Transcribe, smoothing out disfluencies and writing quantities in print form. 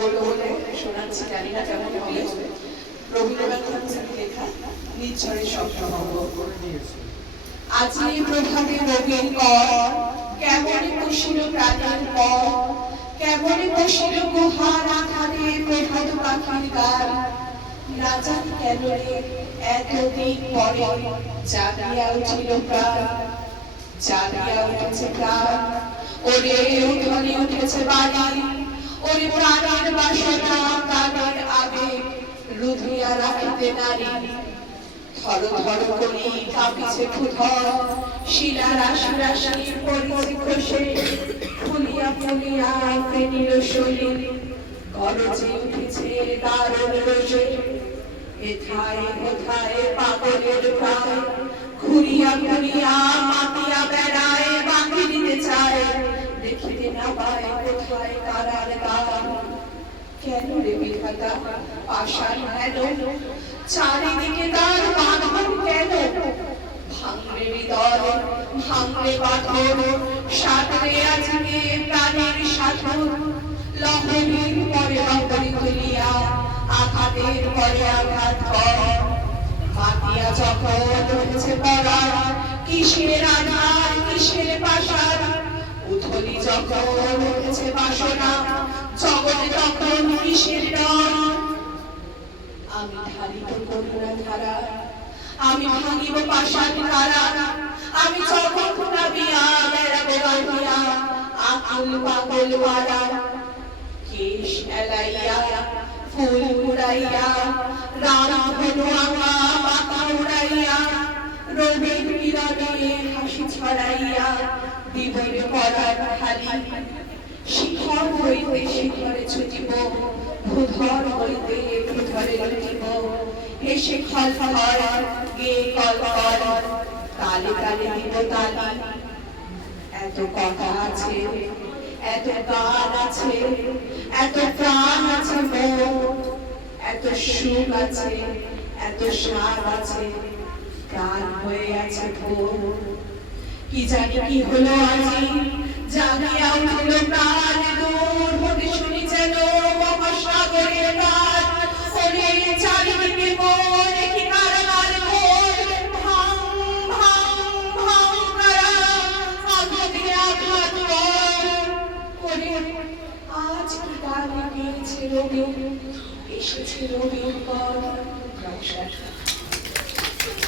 বলবো বলে শোনাচ্ছি, জানি না কেমন হবে। রবীন্দ্রনাথ ঠাকুরের লেখা নিঝড়ের স্বপ্নভঙ্গ। আজি প্রভাতে রবির কর, কেমনে বসিল প্রাণের পর, কেমনে বসিল গুহার আধারে প্রভাত পাখির গান। না জানি কেন রে এতদিন পরে জাগিয়া উঠিল প্রাণ, জাগিয়া উঠেছে প্রাণ। ওরে উঠনে উঠেছে বাড়ি, ওরে প্রাণের বাসনা প্রাণের আবেগ রুধিয়া রাখিতে নারী। ধর ধর করি কাঁপিছে ক্ষুধর, শিলা রাশি রাশি পড়িছে খসে, ফুলিয়া ফুলিয়া ফেনিল শরীর, গরজে উঠেছে দারুণ রোষে। এথায় কোথায় পাগলের প্রায়, ঘুরিয়া ঘুরিয়া মাতিয়া বেড়ায়, বাঁধি দিতে চায়, দেখিতে না পায় কোথায় কারার গান। কেন রে বিধাতা পাষাণ হেন, চারিদিকে তার বাঁধন কেন? ভাঙরে হৃদয় ভাঙরে পাথর, সাঁতরে আজকে প্রাণের সাধন। লহরীর পরে লহরী তুলিয়া আঘাতের পরে আঘাত কর। মাতিয়া যখন উঠেছে পড়া, কিসের আধার কিসের পাশার। উথলি যখন উঠেছে বাসনা, জগতে তখন কিসের ডর। আমি ঢালিব করুণা ধারা, আমি ভাঙিব পাষাণ কারা, আমি জগৎ নাবিয়া বেড়াবো গাহিয়া আকুল পাগল পাড়া। কেশ এলাইয়া ফুল উড়াইয়া, রাম ধনু আঁকা পাতা উড়াইয়া, রবির কিরণে হাসি ছড়াইয়া দিবরে পরার ঢালি। শিখর হইতে শিখরে ছুটিব, ভূধর হইতে ভূধরে লুটিব। হেসে খল খল গে কল কল, তালে তালে দিব তালি। এত কথা আছে, এত গান আছে, এত প্রাণ আছে মোর, এত সুখ আছে, এত স্বাদ আছে, প্রাণ হয়ে আছে ভোর। কি জানি কি হলো আজি, জাগিয়া উঠল প্রাণ দূর হতে শুনি যেন মহাসাগরের গান। ওরে চারিদিকে মোর কি কারাগার ঘোর, ভাঙ ভাঙ ভাঙ কারা, আঘাতে আঘাত কর। ওরে আজ কি গান গেয়েছে রবি, এসেছে রবির পর। নমস্কার।